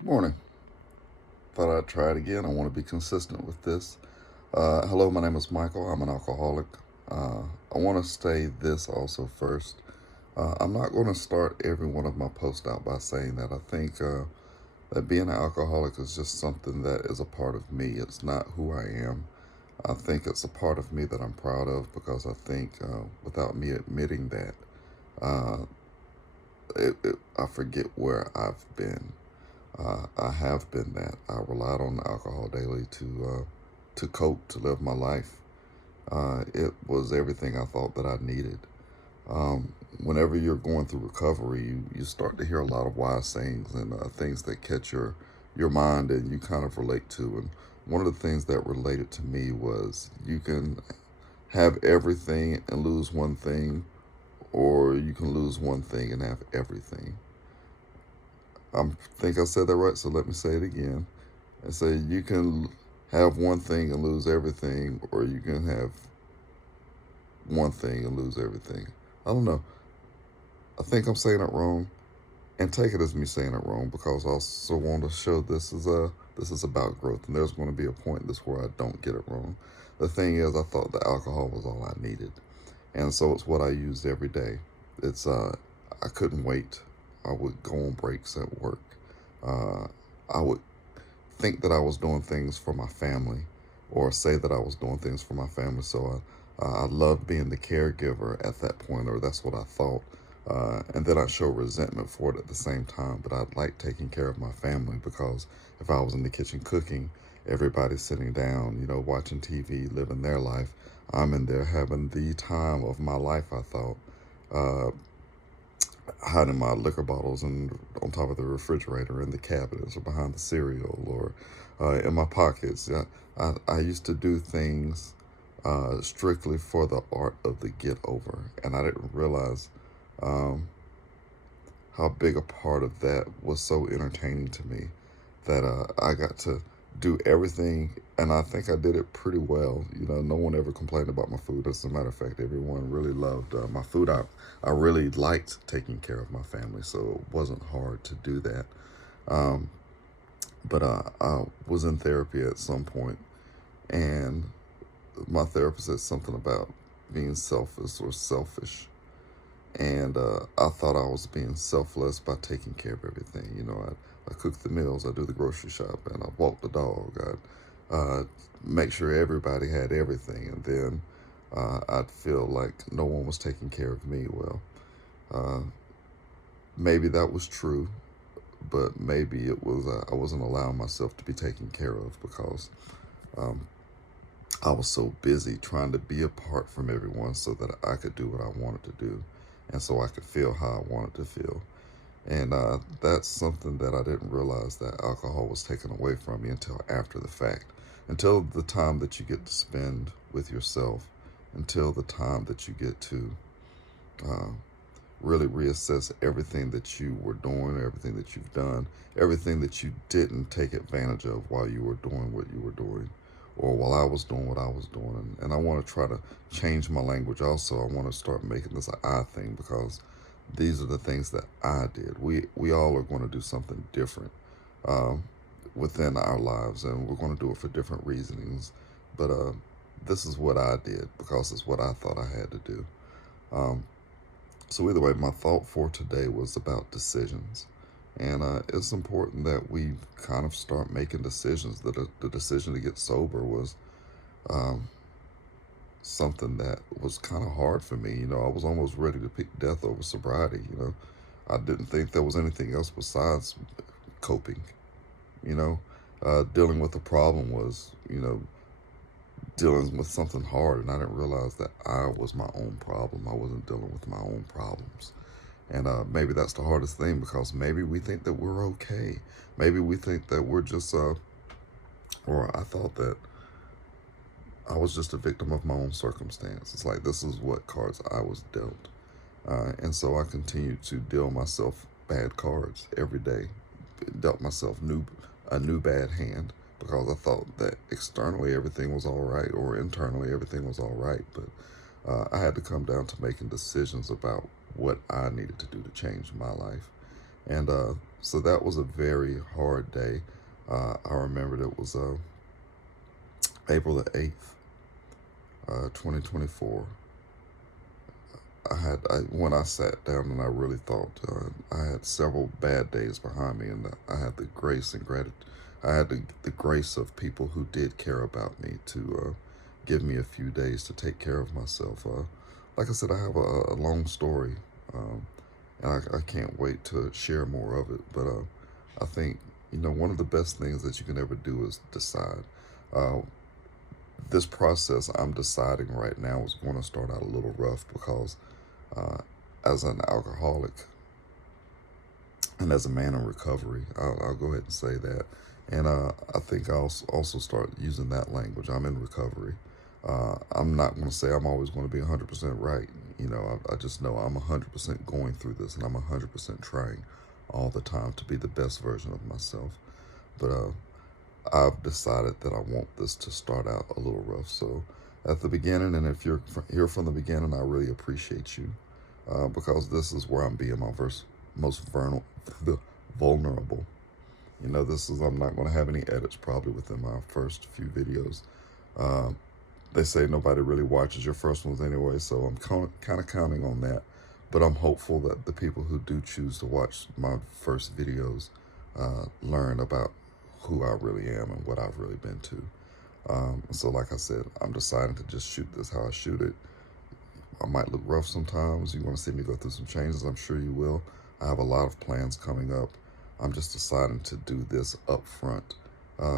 Good morning. Thought I'd try it again. I want to be consistent with this. Hello, my name is Michael. I'm an alcoholic. Uh, I want to say this also first. I'm not going to start every one of my posts out by saying that. I think that being an alcoholic is just something that is a part of me. It's not who I am. I think it's a part of me that I'm proud of because I think without me admitting that, uh, I forget where I've been. I have been that. I relied on alcohol daily to cope, to live my life. It was everything I thought that I needed. Whenever you're going through recovery, you start to hear a lot of wise sayings and things that catch your mind and you kind of relate to. And one of the things that related to me was you can have everything and lose one thing, or you can lose one thing and have everything. I think I said that right, so let me say it again. I say you can have one thing and lose everything, or you can have one thing and lose everything. I don't know. I think I'm saying it wrong, and take it as me saying it wrong because I also want to show this is about growth, and there's going to be a point in this where I don't get it wrong. The thing is, I thought the alcohol was all I needed, and so it's what I used every day. It's I couldn't wait. I would go on breaks at work. Uh, I would think that I was doing things for my family, or say that I was doing things for my family. So I loved being the caregiver at that point, or that's what I thought. And then I show resentment for it at the same time. But I like taking care of my family because if I was in the kitchen cooking, everybody's sitting down, watching TV, living their life. I'm in there having the time of my life, I thought. Uh, Hiding my liquor bottles and on top of the refrigerator in the cabinets or behind the cereal or in my pockets. I used to do things strictly for the art of the get over, and I didn't realize um, how big a part of that was so entertaining to me that I got to do everything, and I think I did it pretty well. No one ever complained about my food. As a matter of fact, everyone really loved my food. I really liked taking care of my family, so it wasn't hard to do that. Um, but I was in therapy at some point, and my therapist said something about being selfish or selfish. And I thought I was being selfless by taking care of everything. I cook the meals, I do the grocery shopping, I walk the dog, I make sure everybody had everything, and then I'd feel like no one was taking care of me. Well, uh, maybe that was true, but maybe it was I wasn't allowing myself to be taken care of because um, I was so busy trying to be apart from everyone so that I could do what I wanted to do and so I could feel how I wanted to feel. And that's something that I didn't realize that alcohol was taken away from me until after the fact, until the time that you get to spend with yourself, until the time that you get to uh, really reassess everything that you were doing, everything that you've done, everything that you didn't take advantage of while you were doing what you were doing, or while I was doing what I was doing. And I want to try to change my language also. I want to start making this an I thing because these are the things that I did. We all are going to do something different um, within our lives, and we're going to do it for different reasonings. But this is what I did because it's what I thought I had to do. Um, so either way, my thought for today was about decisions. And it's important that we kind of start making decisions. The decision to get sober was um, something that was kind of hard for me. I was almost ready to pick death over sobriety. I didn't think there was anything else besides coping. Dealing with the problem was, dealing with something hard, and I didn't realize that I was my own problem. I wasn't dealing with my own problems. And maybe that's the hardest thing because maybe we think that we're okay. Maybe we think that we're just, or I thought that I was just a victim of my own circumstance. It's like this is what cards I was dealt. And so I continued to deal myself bad cards every day, dealt myself a new bad hand because I thought that externally everything was all right or internally everything was all right. But I had to come down to making decisions about what I needed to do to change my life. And So that was a very hard day. I remembered it was April the 8th, 2024. When I sat down and I really thought, I had several bad days behind me, and I had the grace and gratitude. I had the grace of people who did care about me to give me a few days to take care of myself. Like I said, I have a long story, um, and I can't wait to share more of it. But I think, one of the best things that you can ever do is decide. Uh, this process I'm deciding right now is going to start out a little rough because uh, as an alcoholic and as a man in recovery, I'll go ahead and say that. And I think I'll also start using that language. I'm in recovery. I'm not going to say I'm always going to be 100% right. I just know I'm 100% going through this, and I'm 100% trying all the time to be the best version of myself. But I've decided that I want this to start out a little rough. So at the beginning, and if you're here from the beginning, I really appreciate you because this is where I'm being most vulnerable. I'm not going to have any edits probably within my first few videos. Um, they say nobody really watches your first ones anyway, so I'm kind of counting on that. But I'm hopeful that the people who do choose to watch my first videos learn about who I really am and what I've really been to. So like I said, I'm deciding to just shoot this how I shoot it. I might look rough sometimes. You want to see me go through some changes, I'm sure you will. I have a lot of plans coming up. I'm just deciding to do this up front,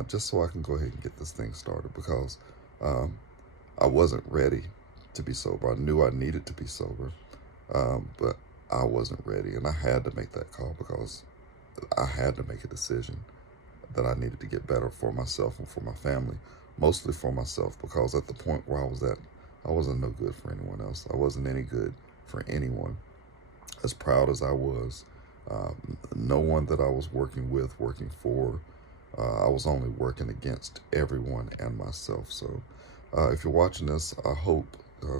just so I can go ahead and get this thing started because um, I wasn't ready to be sober. I knew I needed to be sober, but I wasn't ready, and I had to make that call because I had to make a decision that I needed to get better for myself and for my family, mostly for myself, because at the point where I was at, I wasn't no good for anyone else. I wasn't any good for anyone. As proud as I was, no one that I was working with, working for, I was only working against everyone and myself. So if you're watching this, I hope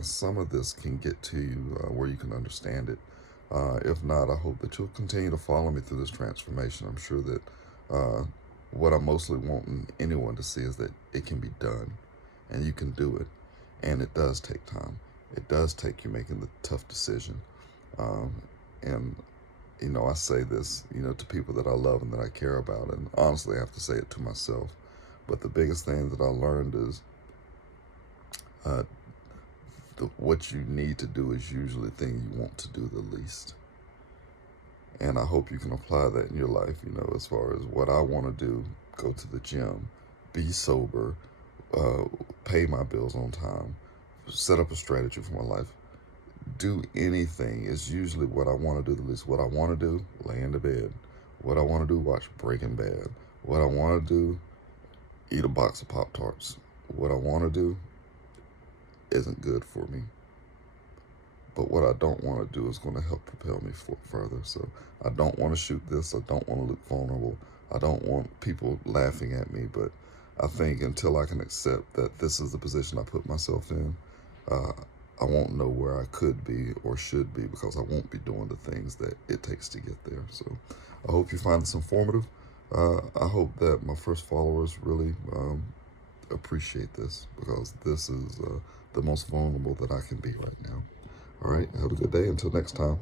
some of this can get to you where you can understand it. If not, I hope that you'll continue to follow me through this transformation. I'm sure that what I'm mostly wanting anyone to see is that it can be done and you can do it. And it does take time. It does take you making the tough decision. Um, and, I say this, to people that I love and that I care about. And honestly, I have to say it to myself. But the biggest thing that I learned is uh, what you need to do is usually the thing you want to do the least. And I hope you can apply that in your life, as far as what I want to do: go to the gym, be sober, uh, pay my bills on time, set up a strategy for my life. Do anything is usually what I want to do the least. What I want to do, lay in the bed. What I want to do, watch Breaking Bad. What I want to do, eat a box of Pop-Tarts. What I want to do isn't good for me. But what I don't want to do is going to help propel me further. So I don't want to shoot this. I don't want to look vulnerable. I don't want people laughing at me. But I think until I can accept that this is the position I put myself in, uh, I won't know where I could be or should be because I won't be doing the things that it takes to get there. So I hope you find this informative. I hope that my first followers really appreciate this because this is the most vulnerable that I can be right now. All right, have a good day. Until next time.